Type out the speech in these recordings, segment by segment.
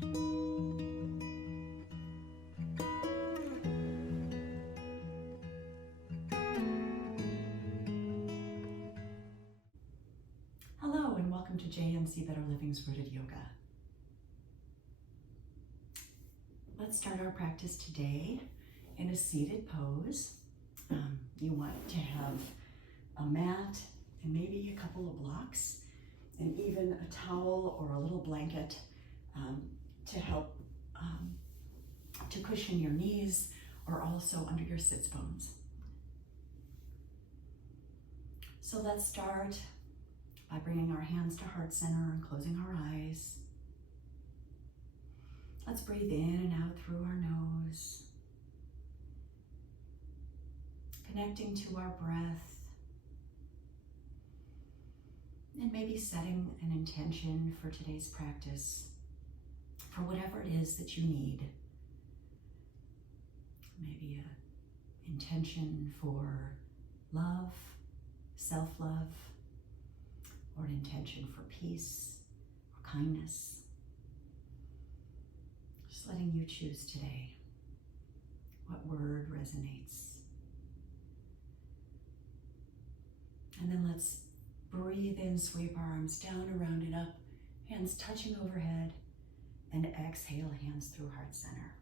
Hello and welcome to JMC Better Living's Rooted Yoga. Let's start our practice today in a seated pose. You want to have a mat and maybe a couple of blocks and even a towel or a little blanket to help to cushion your knees or also under your sits bones. So let's start by bringing our hands to heart center and closing our eyes. Let's breathe in and out through our nose, connecting to our breath, and maybe setting an intention for today's practice, for whatever it is that you need. Maybe an intention for love, self-love, or an intention for peace or kindness. Just letting you choose today what word resonates. And then let's breathe in, sweep our arms down, around and up, hands touching overhead, and exhale, hands through heart center.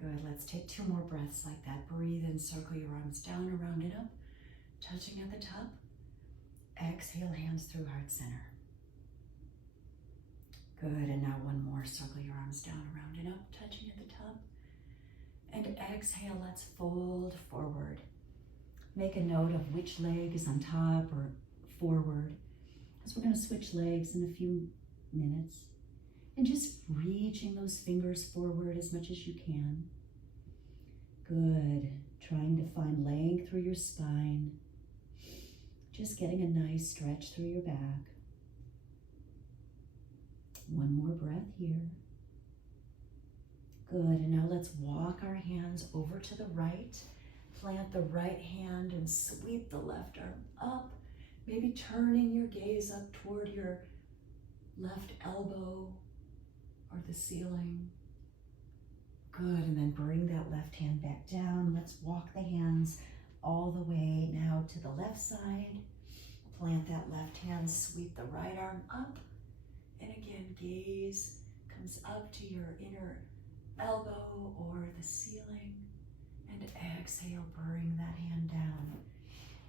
Good, let's take 2 more breaths like that. Breathe in, circle your arms down, around and up, touching at the top. Exhale, hands through heart center. Good, and now 1 more. Circle your arms down, around and up, touching at the top. And exhale, let's fold forward. Make a note of which leg is on top or forward, because we're going to switch legs in a few minutes. And just reaching those fingers forward as much as you can. Good, trying to find length through your spine. Just getting a nice stretch through your back. 1 more breath here. Good, and now let's walk our hands over to the right. Plant the right hand and sweep the left arm up. Maybe turning your gaze up toward your left elbow or the ceiling. Good, and then bring that left hand back down. Let's walk the hands all the way now to the left side. Plant that left hand, sweep the right arm up. And again, gaze comes up to your inner elbow or the ceiling. And exhale, bring that hand down.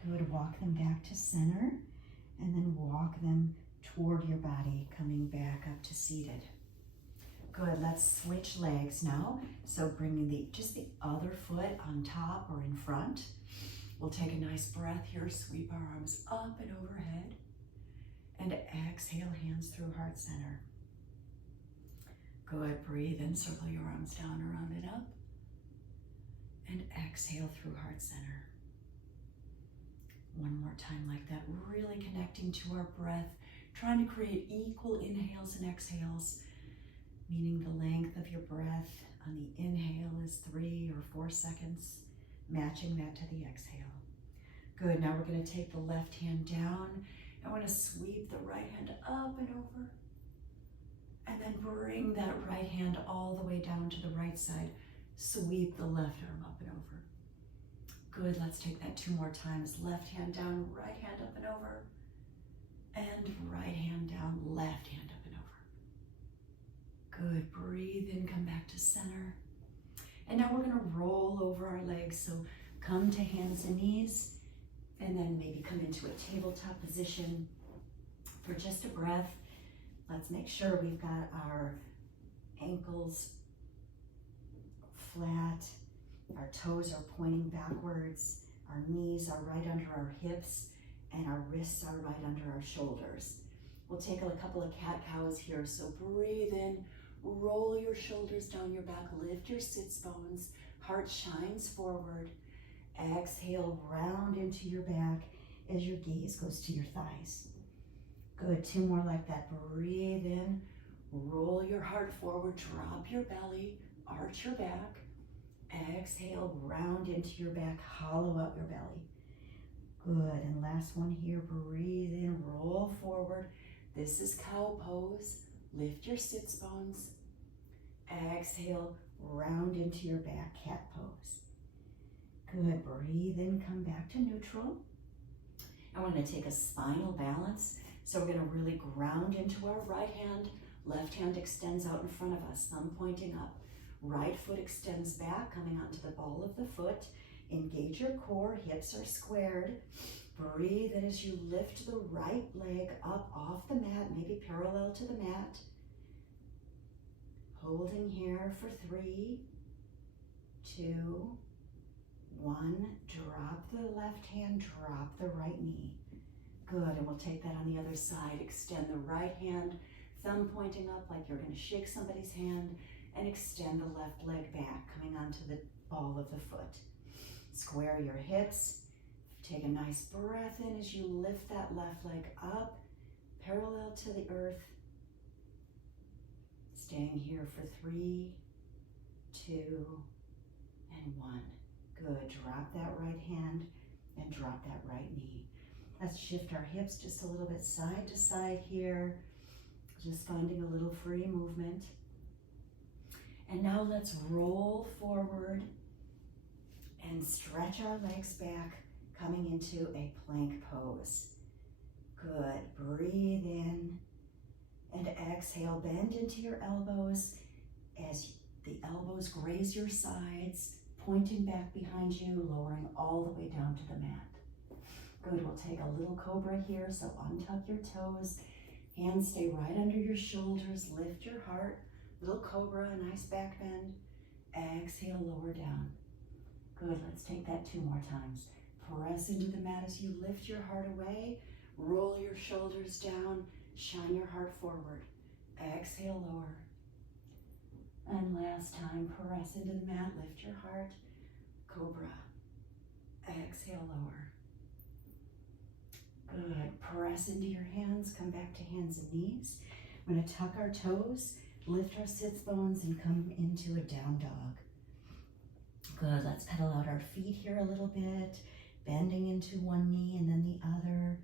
Good, walk them back to center. And then walk them toward your body, coming back up to seated. Good, let's switch legs now. So bringing just the other foot on top or in front. We'll take a nice breath here, sweep our arms up and overhead. And exhale, hands through heart center. Good, breathe in, circle your arms down, around and up. And exhale through heart center. 1 more time like that, really connecting to our breath, trying to create equal inhales and exhales, meaning the length of your breath on the inhale is 3 or 4 seconds, matching that to the exhale. Good, now we're going to take the left hand down. I want to sweep the right hand up and over. And then bring that right hand all the way down to the right side. Sweep the left arm up and over. Good, let's take that 2 more times. Left hand down, right hand up and over. And right hand down, left hand up and over. Good, breathe in, come back to center. And now we're going to roll over our legs. So come to hands and knees. And then maybe come into a tabletop position for just a breath. Let's make sure we've got our ankles flat, our toes are pointing backwards, our knees are right under our hips, and our wrists are right under our shoulders. We'll take a couple of cat-cows here, so breathe in, roll your shoulders down your back, lift your sits bones, heart shines forward. Exhale, round into your back as your gaze goes to your thighs. Good, 2 more like that. Breathe in, roll your heart forward, drop your belly, arch your back. Exhale, round into your back, hollow out your belly. Good, and last one here, breathe in, roll forward. This is cow pose. lift your sits bones. Exhale, round into your back cat pose. Good, breathe in, come back to neutral. And we're gonna take a spinal balance. So we're gonna really ground into our right hand. Left hand extends out in front of us, thumb pointing up. Right foot extends back, coming onto the ball of the foot. Engage your core, hips are squared. Breathe in as you lift the right leg up off the mat, maybe parallel to the mat. Holding here for 3, 2, 1. Drop the left hand, drop the right knee. Good, and we'll take that on the other side. Extend the right hand, thumb pointing up like you're going to shake somebody's hand, and extend the left leg back, coming onto the ball of the foot. Square your hips. Take a nice breath in as you lift that left leg up, parallel to the earth. Staying here for 3, 2, and 1. Good, drop that right hand and drop that right knee. Let's shift our hips just a little bit side to side here, just finding a little free movement. And now let's roll forward and stretch our legs back, coming into a plank pose. Good, breathe in and exhale, bend into your elbows as the elbows graze your sides, pointing back behind you, lowering all the way down to the mat. Good, we'll take a little cobra here, so untuck your toes, hands stay right under your shoulders, lift your heart, little cobra, a nice back bend, exhale, lower down. Good, let's take that 2 more times. Press into the mat as you lift your heart away, roll your shoulders down, shine your heart forward. Exhale, lower. And last time, press into the mat, lift your heart, cobra. Exhale, lower. Good, press into your hands, come back to hands and knees. We're gonna tuck our toes, lift our sits bones, and come into a down dog. Good, let's pedal out our feet here a little bit, bending into one knee and then the other.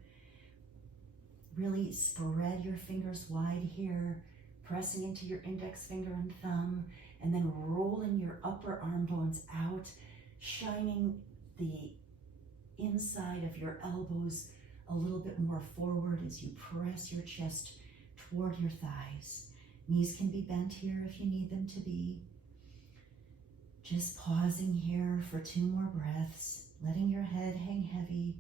Really spread your fingers wide here, pressing into your index finger and thumb, and then rolling your upper arm bones out, shining the inside of your elbows a little bit more forward as you press your chest toward your thighs. Knees can be bent here if you need them to be. Just pausing here for 2 more breaths, letting your head hang heavy.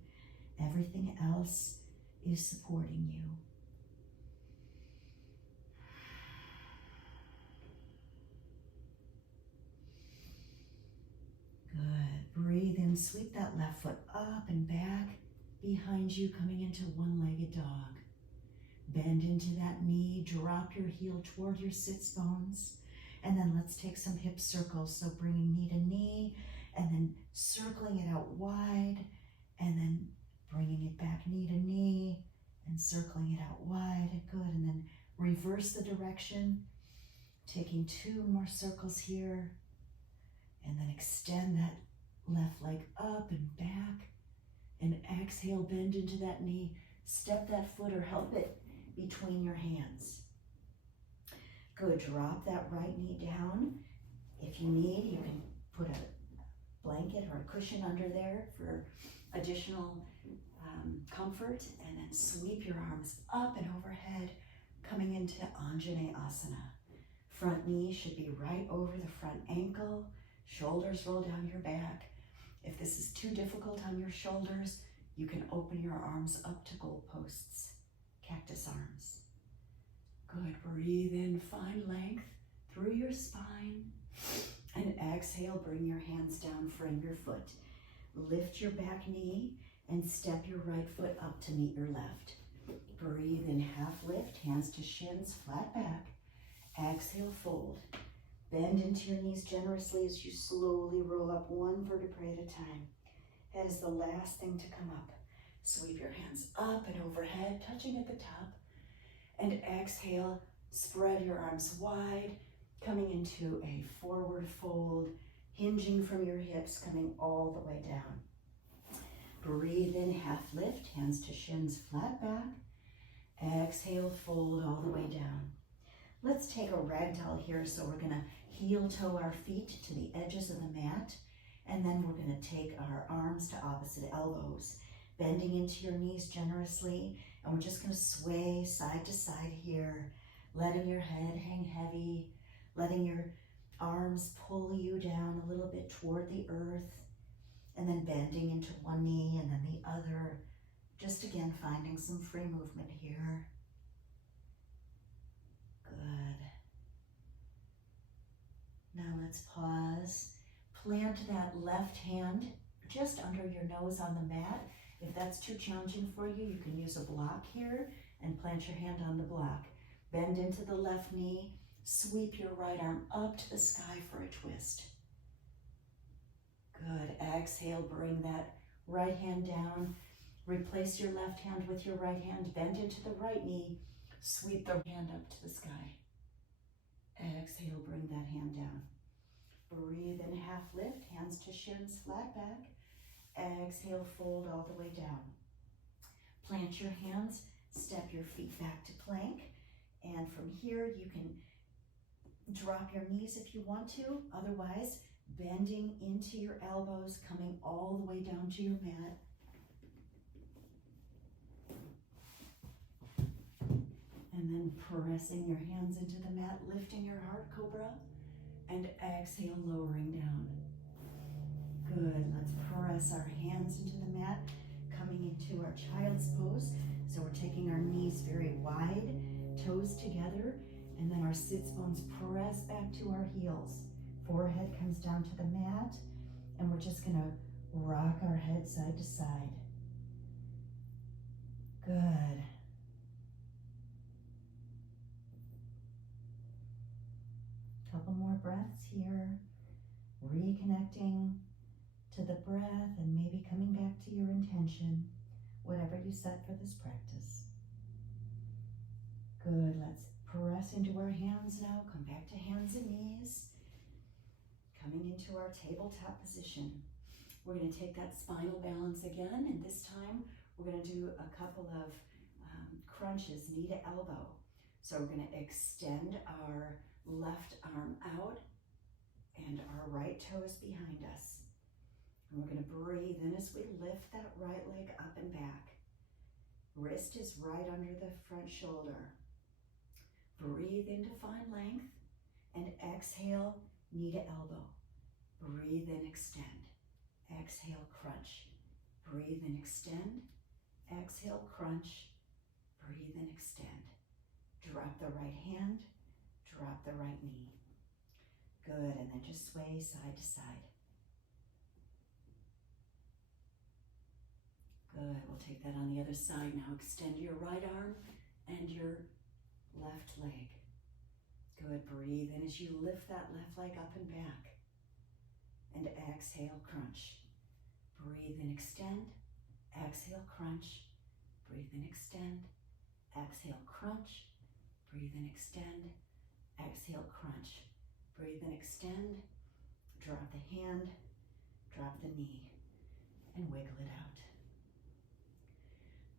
Everything else is supporting you. Good. Breathe in, sweep that left foot up and back behind you, coming into one-legged dog. Bend into that knee, drop your heel toward your sits bones, and then let's take some hip circles. So bringing knee to knee, and then circling it out wide, and then bringing it back knee to knee, and circling it out wide. Good, and then reverse the direction, taking 2 more circles here, and then extend that left leg up and back, and exhale, bend into that knee, step that foot or help it between your hands. Good, drop that right knee down. If you need, you can put a blanket or a cushion under there for additional comfort, and then sweep your arms up and overhead, coming into Anjaneyasana. Front knee should be right over the front ankle, shoulders roll down your back. If this is too difficult on your shoulders, you can open your arms up to goalposts, cactus arms. Good, breathe in, find length through your spine, and exhale, bring your hands down, frame your foot. Lift your back knee and step your right foot up to meet your left. Breathe in, half lift, hands to shins, flat back. Exhale, fold. Bend into your knees generously as you slowly roll up 1 vertebrae at a time. That is the last thing to come up. Sweep your hands up and overhead, touching at the top. And exhale, spread your arms wide, coming into a forward fold, hinging from your hips, coming all the way down. Breathe in, half lift, hands to shins, flat back. Exhale, fold all the way down. Let's take a ragdoll here. So we're gonna heel toe our feet to the edges of the mat, and then we're gonna take our arms to opposite elbows, bending into your knees generously, and we're just gonna sway side to side here, letting your head hang heavy, letting your arms pull you down a little bit toward the earth, and then bending into one knee and then the other. Just again, finding some free movement here. Good. Now let's pause. Plant that left hand just under your nose on the mat. If that's too challenging for you, you can use a block here and plant your hand on the block. Bend into the left knee, sweep your right arm up to the sky for a twist. Good. Exhale, bring that right hand down. Replace your left hand with your right hand. Bend into the right knee. Sweep the hand up to the sky. Exhale, bring that hand down. Breathe in, half lift, hands to shins, flat back. Exhale, fold all the way down. Plant your hands, step your feet back to plank. And from here, you can drop your knees if you want to. Otherwise, bending into your elbows, coming all the way down to your mat. And then pressing your hands into the mat, lifting your heart cobra, and exhale, lowering down. Good. Let's press our hands into the mat, coming into our child's pose. So we're taking our knees very wide, toes together, and then our sits bones press back to our heels. Forehead comes down to the mat, and we're just gonna rock our head side to side. Good. Couple more breaths here, reconnecting to the breath and maybe coming back to your intention, whatever you set for this practice. Good, let's press into our hands now, come back to hands and knees, coming into our tabletop position. We're going to take that spinal balance again, and this time we're going to do a couple of crunches, knee to elbow. So we're going to extend our left arm out and our right toe is behind us. And we're going to breathe in as we lift that right leg up and back. Wrist is right under the front shoulder. Breathe in to find length and exhale, knee to elbow. Breathe in, extend. Exhale, crunch. Breathe in, extend. Exhale, crunch. Breathe in, extend. Drop the right hand, drop the right knee. Good, and then just sway side to side. Good, we'll take that on the other side now. Extend your right arm and your left leg. Good, breathe in as you lift that left leg up and back. And exhale, crunch. Breathe in, extend. Exhale, crunch. Breathe in, extend. Exhale, crunch. Breathe in, extend. Exhale, crunch. Breathe in, extend. Drop the hand, drop the knee, and wiggle it out.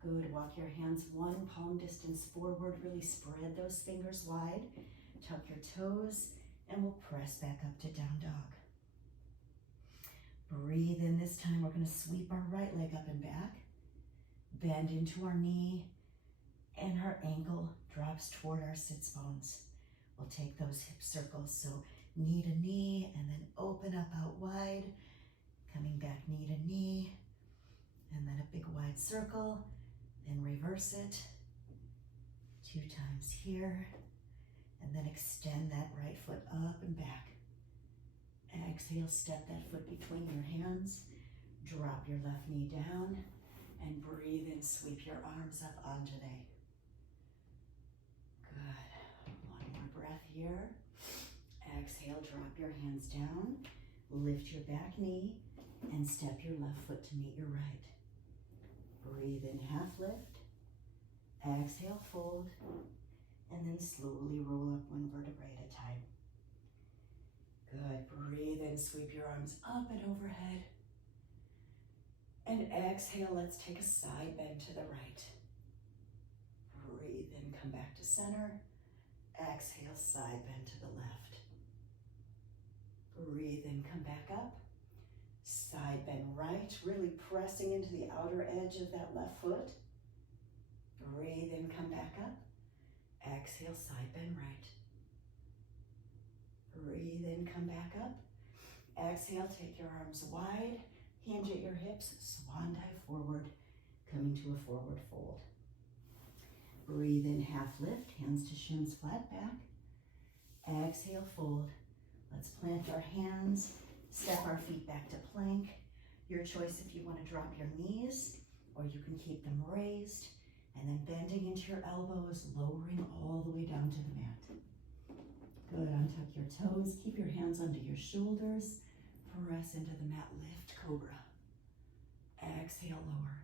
Good, walk your hands one palm distance forward, really spread those fingers wide. Tuck your toes, and we'll press back up to down dog. Breathe in this time, we're gonna sweep our right leg up and back. Bend into our knee, and our ankle drops toward our sits bones. We'll take those hip circles, so knee to knee, and then open up out wide, coming back knee to knee, and then a big wide circle, then reverse it, 2 times here, and then extend that right foot up and back. Exhale, step that foot between your hands, drop your left knee down, and breathe in, sweep your arms up onto the. Good. One more breath here. Exhale, drop your hands down, lift your back knee, and step your left foot to meet your right. Breathe in, half lift. Exhale, fold, and then slowly roll up one vertebrae at a time. Good. Breathe in, sweep your arms up and overhead. And exhale, let's take a side bend to the right. Breathe in, come back to center. Exhale, side bend to the left. Breathe in, come back up. Side bend right, really pressing into the outer edge of that left foot. Breathe in, come back up. Exhale, side bend right. Breathe in, come back up. Exhale, take your arms wide, hinge at your hips, swan dive forward, coming to a forward fold. Breathe in, half lift, hands to shins, flat back. Exhale, fold. Let's plant our hands, step our feet back to plank. Your choice if you want to drop your knees, or you can keep them raised, and then bending into your elbows, lowering all the way down to the mat. Good, untuck your toes, keep your hands under your shoulders, press into the mat, lift, cobra. Exhale, lower.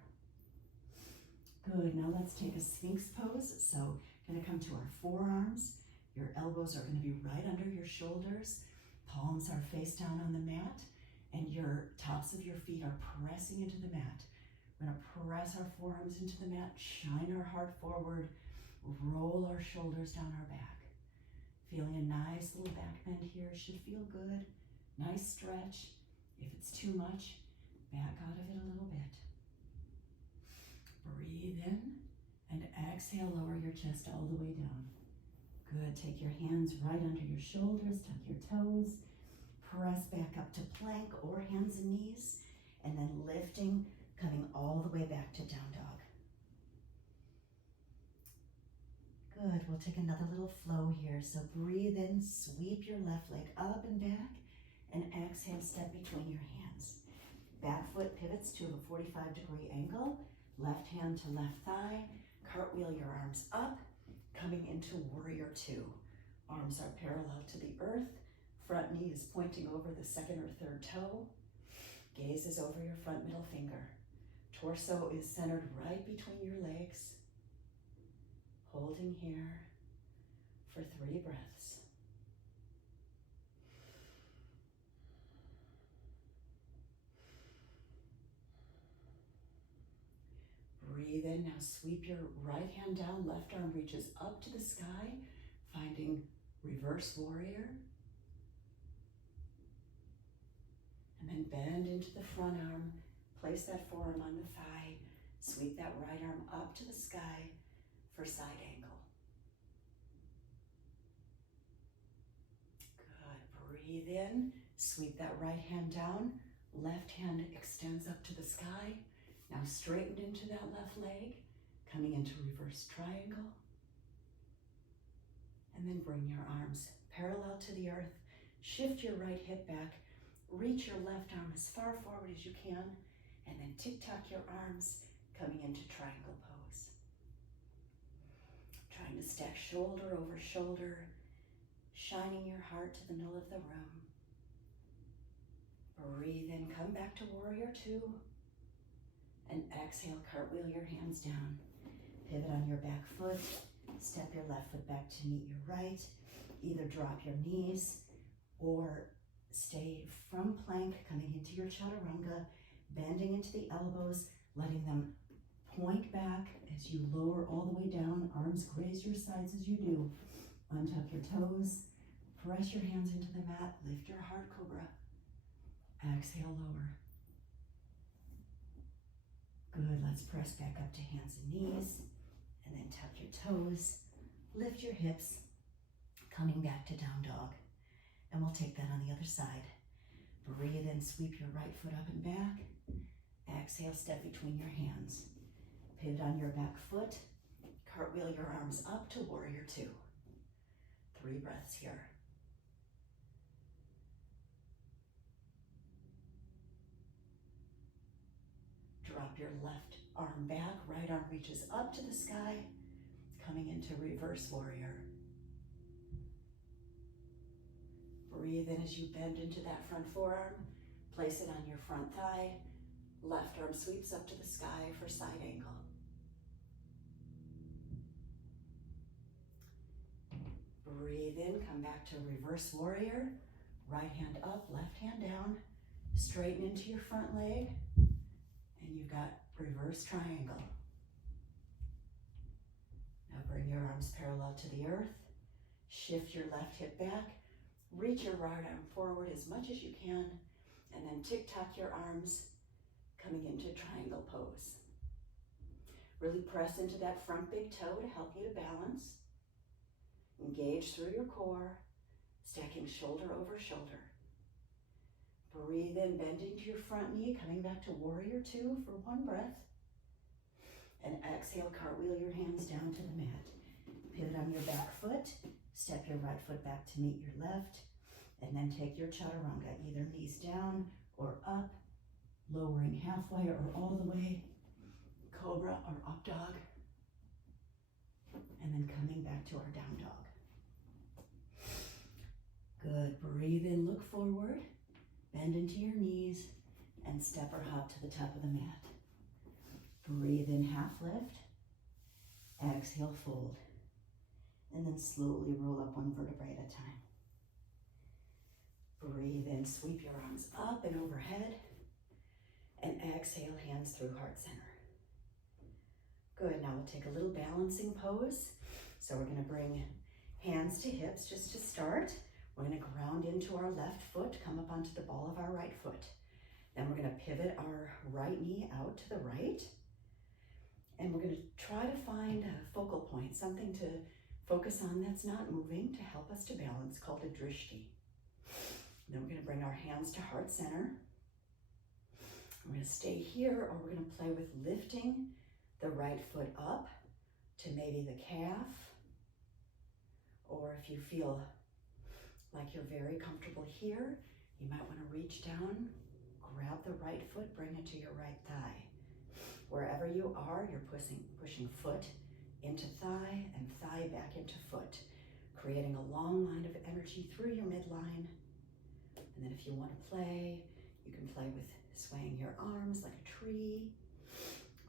Good, now let's take a Sphinx pose. So, gonna come to our forearms. Your elbows are gonna be right under your shoulders. Palms are face down on the mat, and your tops of your feet are pressing into the mat. We're gonna press our forearms into the mat, shine our heart forward, roll our shoulders down our back. Feeling a nice little back bend here, should feel good. Nice stretch. If it's too much, back out of it a little bit. Breathe in and exhale, lower your chest all the way down. Good, take your hands right under your shoulders, tuck your toes, press back up to plank or hands and knees, and then lifting, coming all the way back to down dog. Good, we'll take another little flow here. So breathe in, sweep your left leg up and back, and exhale, step between your hands. Back foot pivots to a 45-degree angle, left hand to left thigh, cartwheel your arms up, coming into warrior two. Arms are parallel to the earth, front knee is pointing over the second or third toe, gaze is over your front middle finger. Torso is centered right between your legs. Holding here for 3 breaths. Breathe in, now sweep your right hand down, left arm reaches up to the sky, finding reverse warrior. And then bend into the front arm, place that forearm on the thigh, sweep that right arm up to the sky for side angle. Good, breathe in, sweep that right hand down, left hand extends up to the sky. Now straighten into that left leg, coming into reverse triangle. And then bring your arms parallel to the earth, shift your right hip back, reach your left arm as far forward as you can, and then tick-tock your arms, coming into triangle pose. Trying to stack shoulder over shoulder, shining your heart to the middle of the room. Breathe in, come back to warrior two, and exhale, cartwheel your hands down. Pivot on your back foot, step your left foot back to meet your right. Either drop your knees or stay from plank, coming into your chaturanga, bending into the elbows, letting them point back as you lower all the way down. Arms graze your sides as you do. Untuck your toes, press your hands into the mat, lift your heart, cobra. Exhale, lower. Good, let's press back up to hands and knees, and then tuck your toes, lift your hips, coming back to down dog. And we'll take that on the other side. Breathe in, sweep your right foot up and back. Exhale, step between your hands. Pivot on your back foot, cartwheel your arms up to warrior two. 3 breaths here. Drop your left arm back, right arm reaches up to the sky, coming into reverse warrior. Breathe in as you bend into that front forearm, place it on your front thigh, left arm sweeps up to the sky for side angle. Breathe in, come back to reverse warrior, right hand up, left hand down, straighten into your front leg, and you've got reverse triangle. Now bring your arms parallel to the earth, Shift your left hip back, reach your right arm forward as much as you can, and then tick-tock your arms, coming into triangle pose. Really press into that front big toe to help you to balance. Engage through your core, stacking shoulder over shoulder. Breathe in, bend into your front knee, coming back to warrior two for one breath. And exhale, cartwheel your hands down to the mat. Pivot on your back foot, step your right foot back to meet your left, and then take your chaturanga, either knees down or up, lowering halfway or all the way, cobra or up dog, and then coming back to our down dog. Good, breathe in, look forward, bend into your knees, and step or hop to the top of the mat. Breathe in, half lift, exhale, fold, and then slowly roll up one vertebrae at a time. Breathe in, sweep your arms up and overhead, and exhale, hands through heart center. Good, now we'll take a little balancing pose. So we're gonna bring hands to hips just to start. We're gonna ground into our left foot, come up onto the ball of our right foot. Then we're gonna pivot our right knee out to the right. And we're gonna try to find a focal point, something to focus on that's not moving to help us to balance, called a drishti. Then we're gonna bring our hands to heart center. We're gonna stay here, or we're gonna play with lifting the right foot up to maybe the calf. Or if you feel like you're very comfortable here, you might wanna reach down, grab the right foot, bring it to your right thigh. Wherever you are, you're pushing foot into thigh and thigh back into foot, creating a long line of energy through your midline. And then if you want to play, you can play with swaying your arms like a tree,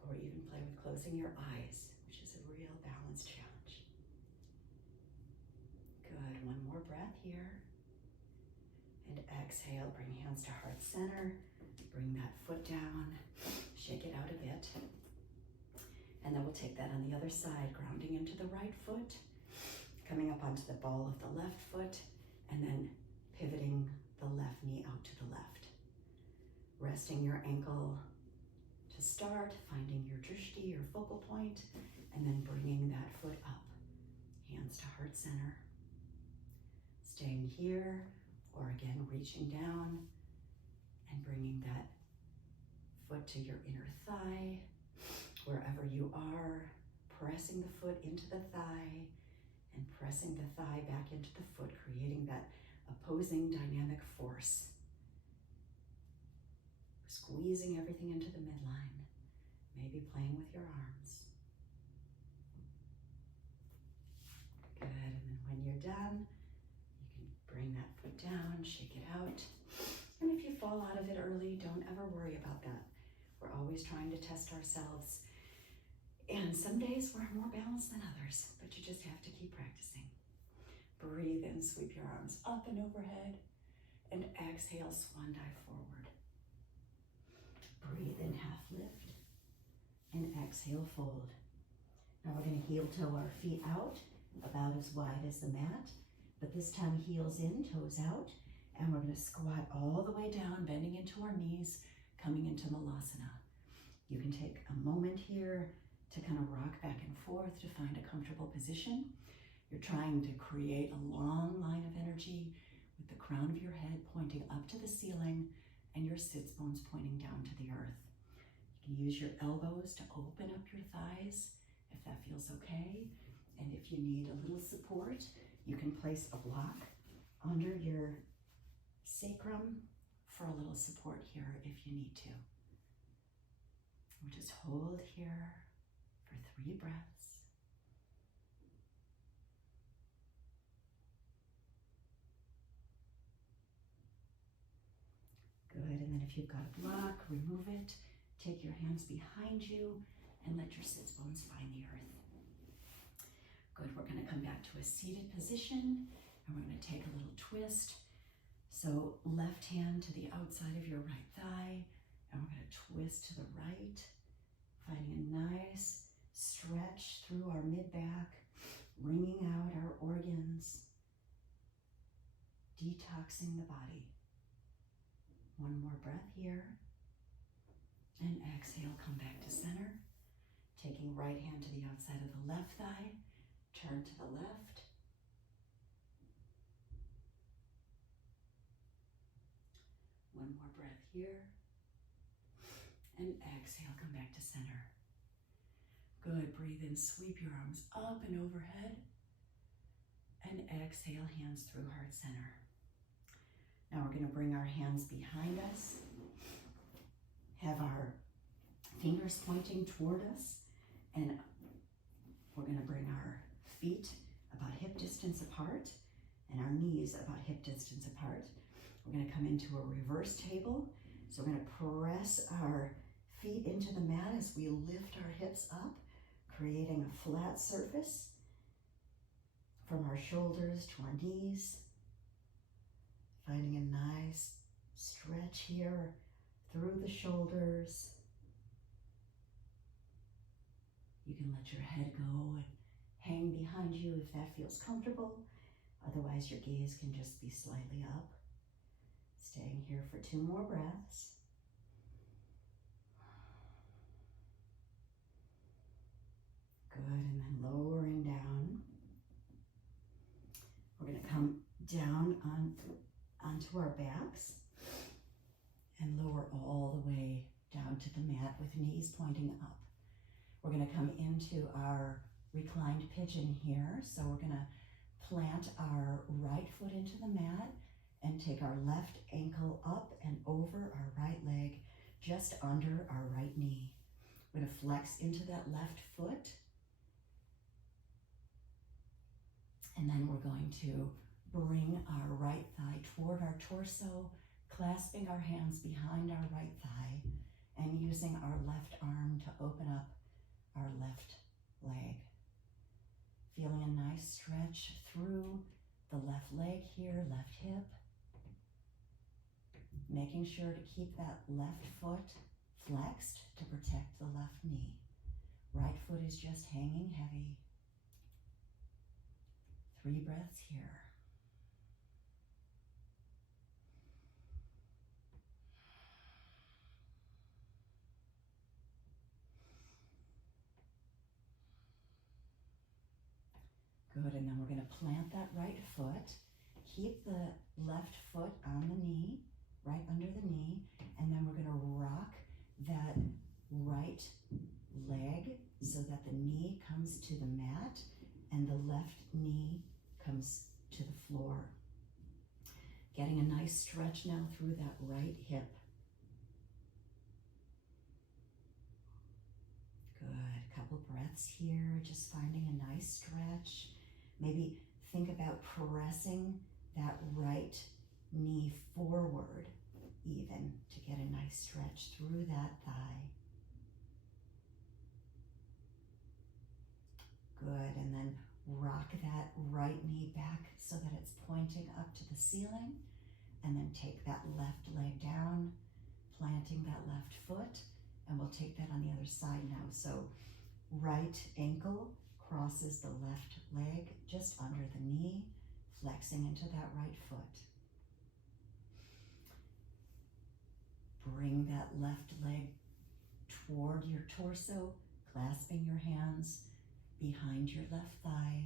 or even play with closing your eyes, which is a real balance challenge. Good, one more breath here. And exhale, bring hands to heart center, bring that foot down, shake it out a bit. And then we'll take that on the other side, grounding into the right foot, coming up onto the ball of the left foot, and then pivoting the left knee out to the left. Resting your ankle to start, finding your drishti, your focal point, and then bringing that foot up. Hands to heart center. Staying here, or again, reaching down and bringing that foot to your inner thigh. Wherever you are, pressing the foot into the thigh and pressing the thigh back into the foot, creating that opposing dynamic force. Squeezing everything into the midline, maybe playing with your arms. Good, and then when you're done, you can bring that foot down, shake it out. And if you fall out of it early, don't ever worry about that. We're always trying to test ourselves. And some days we're more balanced than others, but you just have to keep practicing. Breathe in, sweep your arms up and overhead, and exhale, swan dive forward. Breathe in, half lift, and exhale, fold. Now we're gonna heel toe our feet out, about as wide as the mat, but this time heels in, toes out, and we're gonna squat all the way down, bending into our knees, coming into Malasana. You can take a moment here to kind of rock back and forth to find a comfortable position. You're trying to create a long line of energy with the crown of your head pointing up to the ceiling and your sits bones pointing down to the earth. You can use your elbows to open up your thighs if that feels okay. And if you need a little support, you can place a block under your sacrum for a little support here if you need to. We'll just hold here for 3 breaths. Good, and then if you've got a block, remove it. Take your hands behind you and let your sits bones find the earth. Good, we're gonna come back to a seated position and we're gonna take a little twist. So left hand to the outside of your right thigh, and we're gonna twist to the right, finding a nice stretch through our mid-back, wringing out our organs, detoxing the body. One more breath here. And exhale, come back to center. Taking right hand to the outside of the left thigh. Turn to the left. One more breath here. And exhale, come back to center. Good, breathe in, sweep your arms up and overhead. And exhale, hands through heart center. Now we're going to bring our hands behind us. Have our fingers pointing toward us. And we're going to bring our feet about hip distance apart and our knees about hip distance apart. We're going to come into a reverse table. So we're going to press our feet into the mat as we lift our hips up, creating a flat surface from our shoulders to our knees. Finding a nice stretch here through the shoulders. You can let your head go and hang behind you if that feels comfortable. Otherwise, your gaze can just be slightly up. Staying here for 2 more breaths. Good, and then lowering down. We're going to come down onto our backs and lower all the way down to the mat with knees pointing up. We're going to come into our reclined pigeon here. So we're going to plant our right foot into the mat and take our left ankle up and over our right leg, just under our right knee. We're going to flex into that left foot. And then we're going to bring our right thigh toward our torso, clasping our hands behind our right thigh and using our left arm to open up our left leg. Feeling a nice stretch through the left leg here, left hip. Making sure to keep that left foot flexed to protect the left knee. Right foot is just hanging heavy. 3 breaths here. Good, and then we're going to plant that right foot. Keep the left foot on the knee, right under the knee, and then we're going to rock that right leg so that the knee comes to the mat and the left knee comes to the floor. Getting a nice stretch now through that right hip. Good, couple breaths here, just finding a nice stretch. Maybe think about pressing that right knee forward even to get a nice stretch through that thigh. Good, and then rock that right knee back so that it's pointing up to the ceiling, and then take that left leg down, planting that left foot, and we'll take that on the other side now. So right ankle crosses the left leg just under the knee, flexing into that right foot. Bring that left leg toward your torso, clasping your hands behind your left thigh.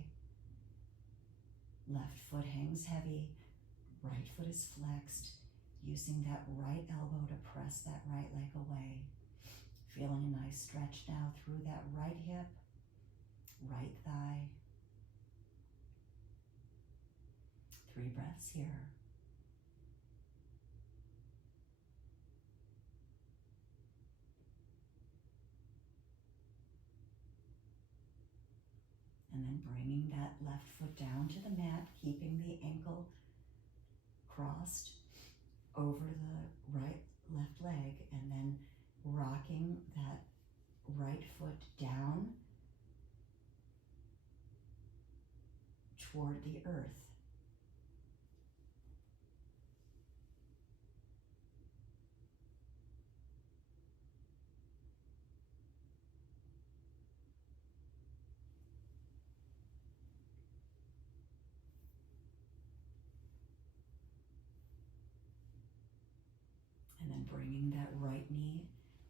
Left foot hangs heavy, right foot is flexed, using that right elbow to press that right leg away. Feeling a nice stretch now through that right hip, right thigh. 3 breaths here. And then bringing that left foot down to the mat, keeping the ankle crossed over the left leg, and then rocking that right foot down toward the earth. bringing that right knee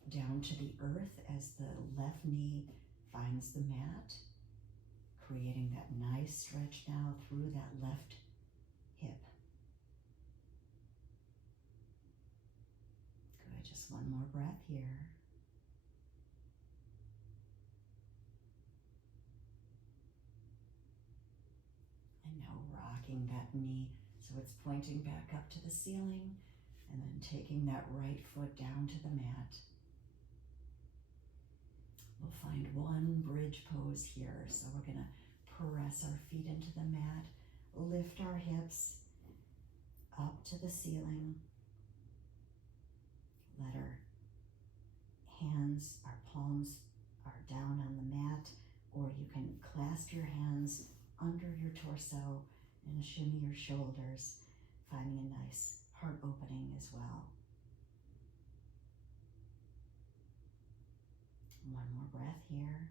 down to the earth as the left knee finds the mat, creating that nice stretch now through that left hip. Good, just one more breath here. And now rocking that knee so it's pointing back up to the ceiling, and then taking that right foot down to the mat. We'll find one bridge pose here. So we're gonna press our feet into the mat, lift our hips up to the ceiling. Let our hands, our palms are down on the mat, or you can clasp your hands under your torso and shimmy your shoulders, finding a nice heart opening as well. One more breath here.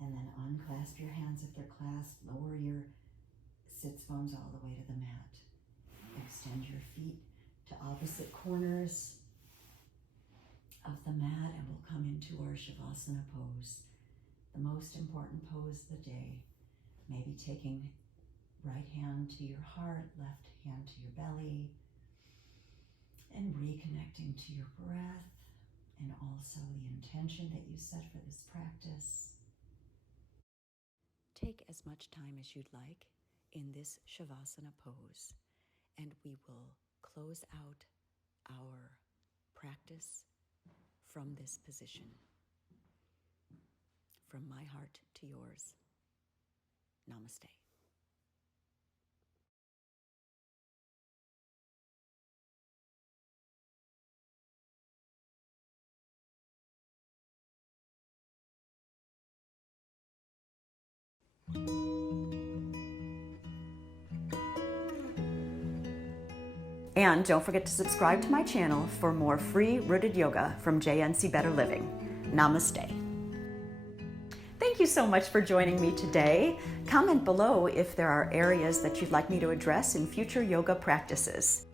And then unclasp your hands if they're clasped. Lower your sits bones all the way to the mat. Extend your feet to opposite corners of the mat, and we'll come into our Shavasana pose. The most important pose of the day. Maybe taking right hand to your heart, left hand to your belly, and reconnecting to your breath, and also the intention that you set for this practice. Take as much time as you'd like in this Shavasana pose, and we will close out our practice from this position. From my heart to yours, namaste. And don't forget to subscribe to my channel for more free rooted yoga from JNC Better Living. Namaste. Thank you so much for joining me today. Comment below if there are areas that you'd like me to address in future yoga practices.